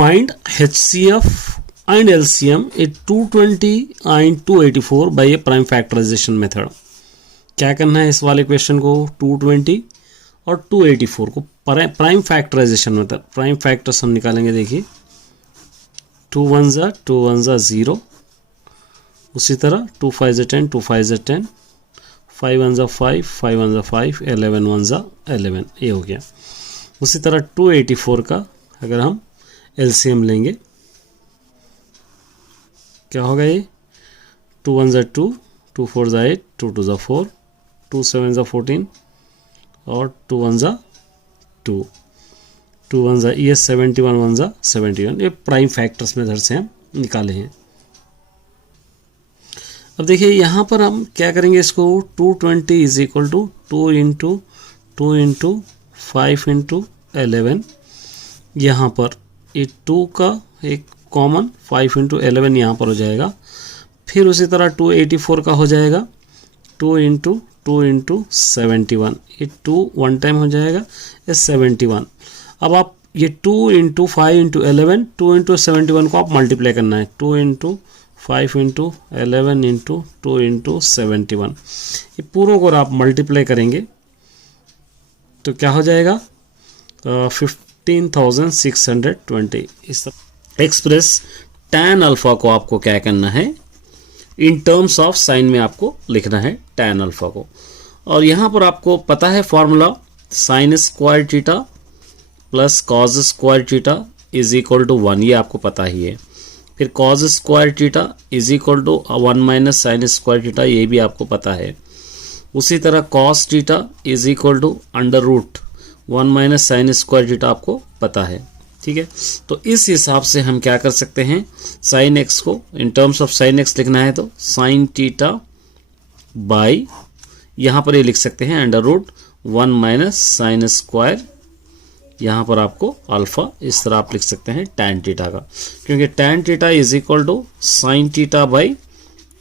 find HCF and LCM at 220 and 284 by a prime factorization method। क्या करना है इस वाले क्वेश्चन को, 220 और 284 को prime factorisation method, prime factors हम निकालेंगे। देखिए 2 1 ज़ा 0, उसी तरह 2 5 ज़ा 10, 2 5 ज़ा 10, 5 1 ज़ा 5, 5 1 ज़ा 5, 11 1 ज़ा 11, ये हो गया। उसी तरह 284 का अगर हम एलसीएम लेंगे क्या होगा, ये 2 1 ज़ा 2, 2 4 ज़ा 8, 2 2 ज़ा 4, 2 7 ज़ा 14 और 2 1 ज़ा 2, 2 1 ज़ा ये 71 1 ज़ा 71। ये प्राइम फैक्टर्स मेथड से हम निकाले हैं। अब देखिए यहाँ पर हम क्या करेंगे, इसको 220 is equal to 2 into 5 into 11, यहाँ पर ये 2 का एक कॉमन 5 इंटू 11 यहाँ पर हो जाएगा। फिर उसी तरह 284 का हो जाएगा 2 इंटू 71, ये 2 वन टाइम हो जाएगा, ये 71। अब आप ये 2 इंटू 5 इंटू 11, 2 इंटू 71 को आप मल्टीप्लाई करना है, 2 इंटू 5 इंटू 11 इंटू 2 इंटू 71, ये पूरों को आप मल्टीप्लाई करेंगे तो क्या हो जाएगा 15,620। इस एक्सप्रेस tan अल्फा को आपको क्या करना है, इन टर्म्स ऑफ साइन में आपको लिखना है tan अल्फा को। और यहाँ पर आपको पता है formula, sine square theta plus cos square theta is equal to 1, ये आपको पता ही है। फिर cos square theta is equal to 1 minus sine square theta, ये भी आपको पता है। उसी तरह cos theta is equal to under root 1 minus sine square theta आपको पता है, ठीक है। तो इस हिसाब से हम क्या कर सकते हैं, साइन एक्स को in terms of sine x लिखना है तो साइन थीटा बाई, यहाँ पर ये लिख सकते हैं under root 1 minus sine square, यहाँ पर आपको अल्फा, इस तरह आप लिख सकते हैं tan थीटा का, क्योंकि tan theta is equal to sine theta by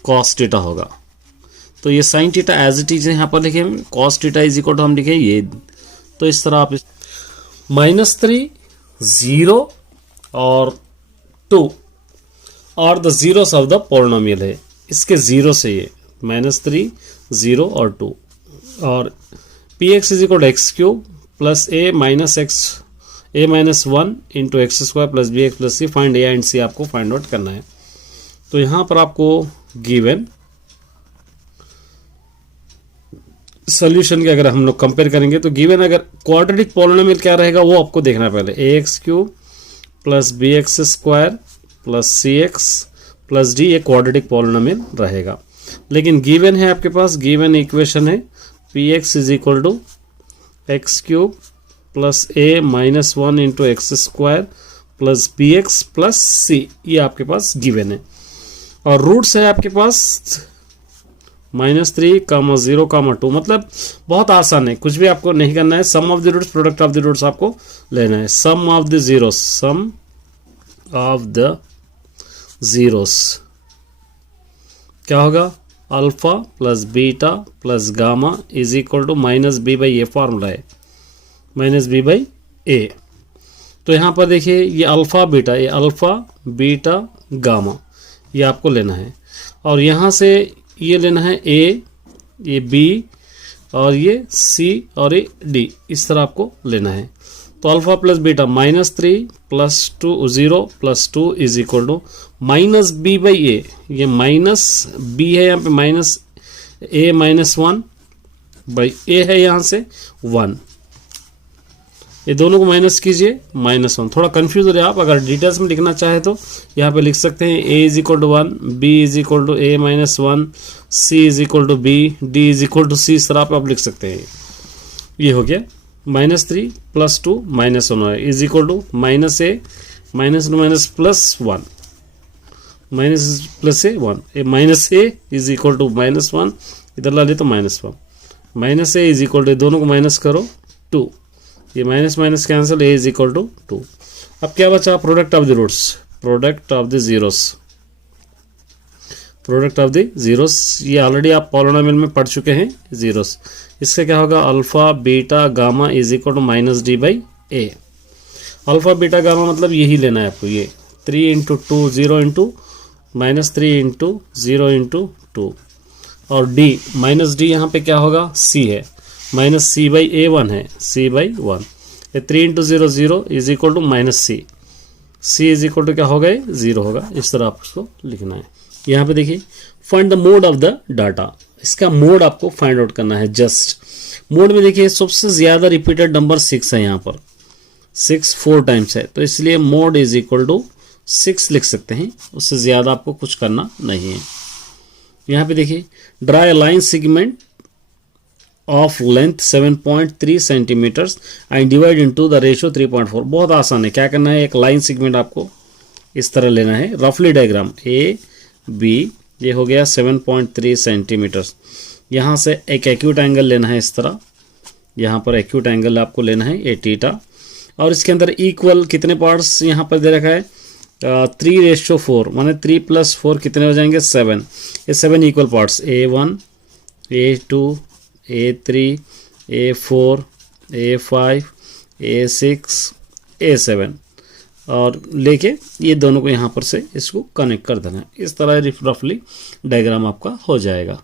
cos theta होगा। तो ये sine theta as it is यहाँ पर लिखे, cos theta is equal to हम लिखे ये, तो इस तरह आप -3 0 और 2 और the zeros of the polynomial है, इसके जीरो से ये -3 0 और 2, और p x is equal to x cube plus a minus 1 into x square plus b x plus c, find a and c आपको फाइंड आउट करना है। तो यहाँ पर आपको गिवन सोल्यूशन के अगर हम लोग कंपेयर करेंगे तो गिवन अगर क्वाड्रेटिक पॉलिनोमियल क्या रहेगा वो आपको देखना है पहले, a x cube plus b x square plus c x plus d, ये क्वाड्रेटिक पॉलिनोमियल रहेगा। लेकिन गिवन है आपके पास, गिवन इक्वेशन है p x is equal to x cube plus a minus 1 into x square plus b x plus c, ये आपके पास गिवन है। और रूट्स है आपके पास -3, 0, 2, मतलब बहुत आसान है, कुछ भी आपको नहीं करना है। Sum of the roots, product of the roots आपको लेना है। सम ऑफ द जीरोस क्या होगा, alpha plus beta plus gamma is equal to -b by a, formula है -b बाई ए। तो यहाँ पर देखिए ये अल्फा बीटा गामा, ये आपको लेना है। और यहाँ से ये लेना है ए, ये बी और ये सी और ये डी, इस तरह आपको लेना है। तो alpha plus beta -3 plus 2 0 plus 2 is equal to -b by a, ये -b है यहाँ पे, -a-1 बाई ए है यहाँ से 1, ये दोनों को माइनस कीजिए -1। थोड़ा कंफ्यूज हो रहे आप, अगर डिटेल्स में लिखना चाहे तो यहाँ पे लिख सकते हैं a is equal to 1, b is equal to a-1, c is equal to b, d is equal to c, इस तरह पे आप लिख सकते हैं। ये हो गया -3 plus 2 -1 is equal to -a minus plus 1 minus plus a 1, -a is equal to -1, इधर ला ले तो -1, -a इज इक्वल टू, दोनों को माइनस करो 2, ये minus cancel, a is equal to 2। अब क्या बचा, product of the roots, product of the zeros, ये ऑलरेडी आप पॉलिनोमियल में पढ़ चुके हैं जीरोस। इसका क्या होगा, alpha beta gamma is equal to -d by a. Alpha beta gamma मतलब यही लेना है आपको, ये 3 इंटू 2 0 इंटू -3 इंटू 0 इंटू 2, और डी माइनस डी यहाँ पे क्या होगा, सी है, minus C by A one है, सी बाई 1, ये 3 into 0 0 is equal to minus C, C is equal to क्या होगा, 0 होगा। इस तरह आप उसको लिखना है। यहाँ पे देखिए find the mode of the data, इसका मोड आपको फाइंड आउट करना है। जस्ट मोड में देखिए सबसे ज़्यादा रिपीटेड नंबर 6 है, यहाँ पर 6 4 टाइम्स है, तो इसलिए मोड इज इक्वल टू 6 लिख सकते हैं, उससे ज़्यादा आपको कुछ करना नहीं है। यहाँ पे देखिए draw line segment of length 7.3 centimetres and divide into the ratio 3.4। बहुत आसान है, क्या करना है, एक लाइन सेगमेंट आपको इस तरह लेना है, रफली डायग्राम ए बी, ये हो गया 7.3 सेंटीमीटर्स। यहाँ से एक एक्यूट एंगल लेना है इस तरह, यहाँ पर एक्यूट एंगल आपको लेना है ए थीटा, और इसके अंदर इक्वल कितने पार्ट्स यहाँ पर दे रखा है, 3:4, माने 3 + 4 कितने हो जाएंगे, 7। ये 7 equal parts A1 A2 A3 A4 A5 A6 A7, और लेके ये दोनों को यहाँ पर से इसको कनेक्ट कर देना है। इस तरह रफली डायग्राम आपका हो जाएगा।